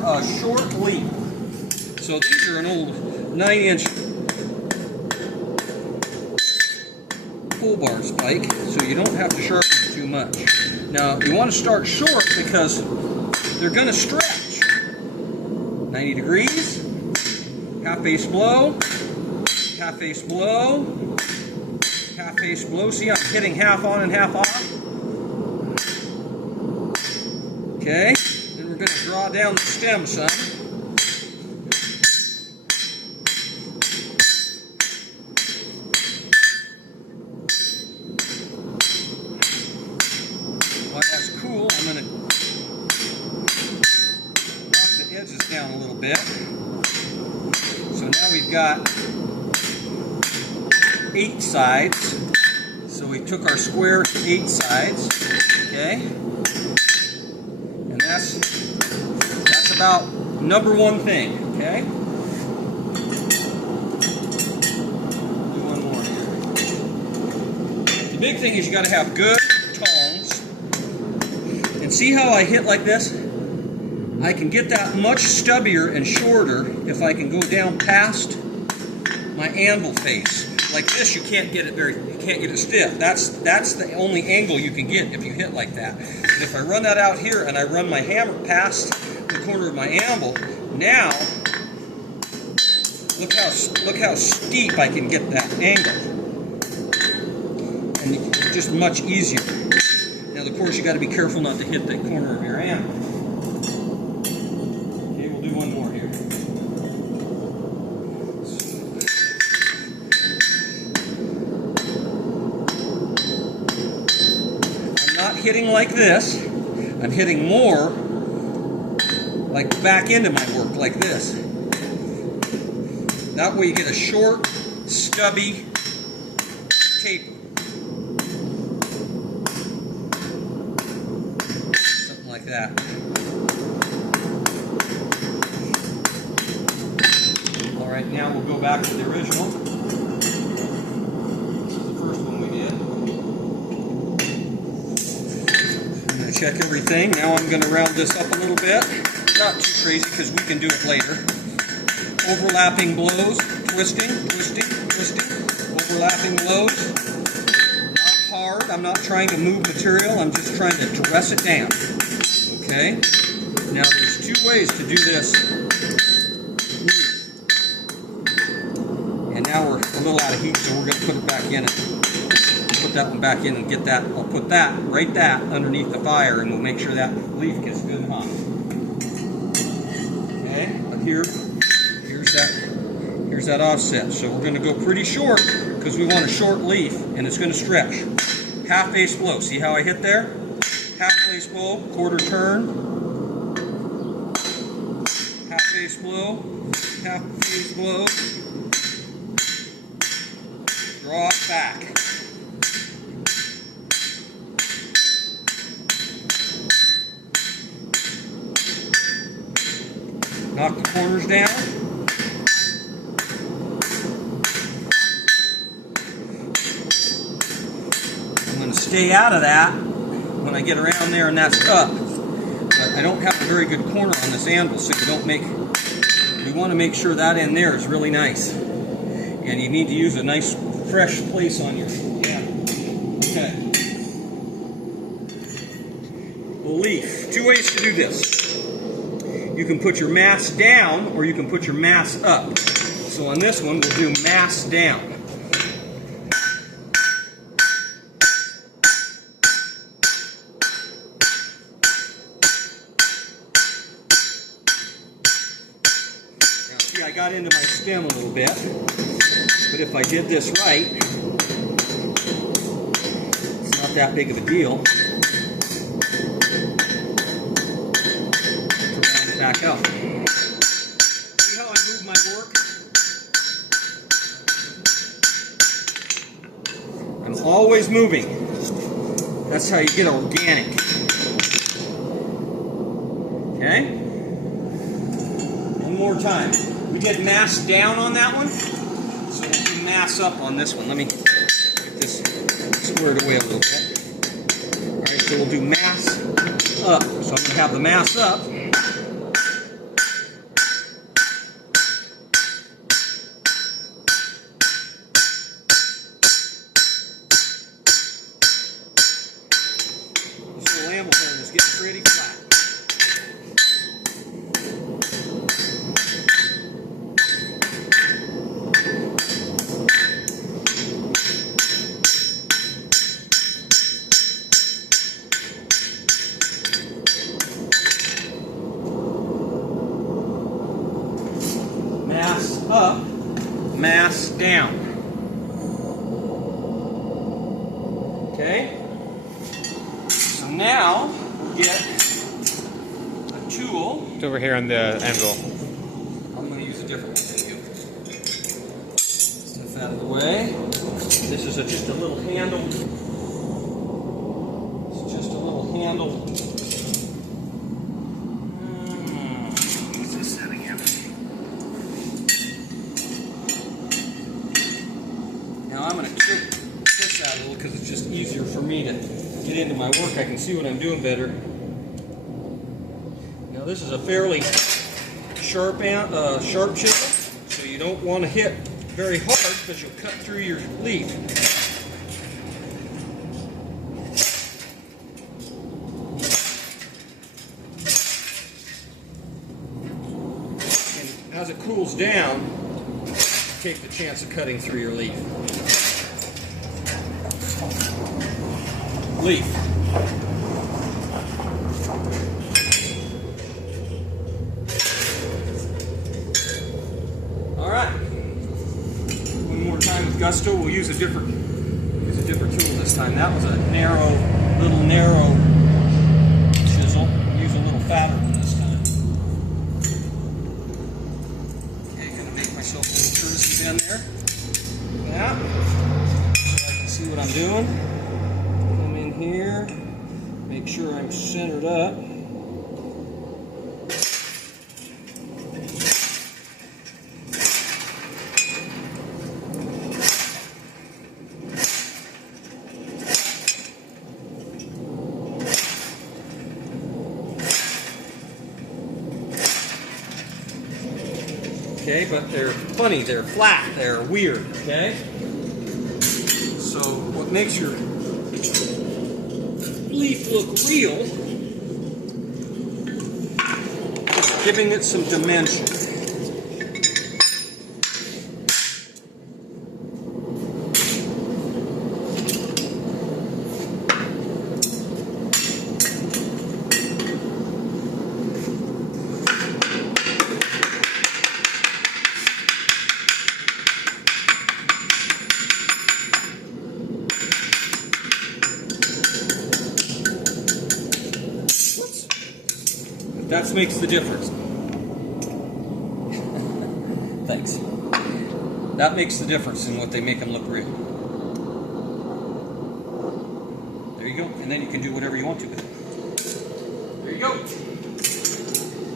for a short leap. So these are an old 9-inch pull bar spike, so you don't have to sharpen it too much. Now you want to start short because they're going to stretch. 90 degrees, half face blow, half face blow, half face blow. See, I'm hitting half on and half off. Okay, then we're going to draw down the stem some. While that's cool, I'm going to knock the edges down a little bit. So now we've got 8 sides. So we took our square 8 sides, okay? And that's about number one thing, okay? Do one more here. The big thing is you got to have good tongs. And see how I hit like this? I can get that much stubbier and shorter if I can go down past my anvil face. Like this, you can't get it stiff. That's the only angle you can get if you hit like that. And if I run that out here and I run my hammer past the corner of my anvil, now look how steep I can get that angle, and it's just much easier. Now, of course, you got to be careful not to hit the corner of your anvil. Okay, we'll do one more here. Hitting like this, I'm hitting more like back into my work like this. That way you get a short, stubby taper. Something like that. Alright, now we'll go back to the original. Check everything. Now I'm going to round this up a little bit. Not too crazy because we can do it later. Overlapping blows, twisting, twisting, twisting. Overlapping blows. Not hard. I'm not trying to move material. I'm just trying to dress it down. Okay? Now there's 2 ways to do this. And now we're a little out of heat, so we're going to put it back in it. Put that one back in and get that. I'll put that underneath the fire, and we'll make sure that leaf gets good and hot. Okay, but here's that offset. So we're going to go pretty short because we want a short leaf, and it's going to stretch. Half face blow. See how I hit there? Half face blow, quarter turn. Half face blow, half face blow. Draw it back. Knock the corners down. I'm going to stay out of that when I get around there and that's up. But I don't have a very good corner on this anvil, so you want to make sure that in there is really nice. And you need to use a nice fresh place on your, okay. Leaf. 2 ways to do this. You can put your mass down or you can put your mass up. So on this one, we'll do mass down. Now see, I got into my stem a little bit, but if I did this right, it's not that big of a deal. Back up. See how I move my work? I'm always moving. That's how you get organic. Okay? One more time. We did mass down on that one, so we'll do mass up on this one. Let me get this squared away a little bit. Alright, so we'll do mass up. So I'm going to have the mass up. down. Okay? So now we'll get a tool. It's over here on the anvil. I'm going to use a different one than you. Stuff out of the way. This is just a little handle. It's just a little handle. What's this setting in? Now I'm going to tip this out a little because it's just easier for me to get into my work. I can see what I'm doing better. Now this is a fairly sharp chisel, so you don't want to hit very hard because you'll cut through your leaf. And as it cools down, take the chance of cutting through your leaf. All right. One more time with gusto. We'll use a different tool this time. That was a little narrow chisel. We'll use a little fatter one this time. Okay, gonna make myself a little courtesy bend there. Yeah. So I can see what I'm doing. Come in here. Make sure I'm centered up. Okay, but they're funny, they're flat, they're weird, okay? So what makes your leaf look real is giving it some dimension. That makes the difference. Thanks. That makes the difference in what they make them look real. There you go. And then you can do whatever you want to with it. There you go.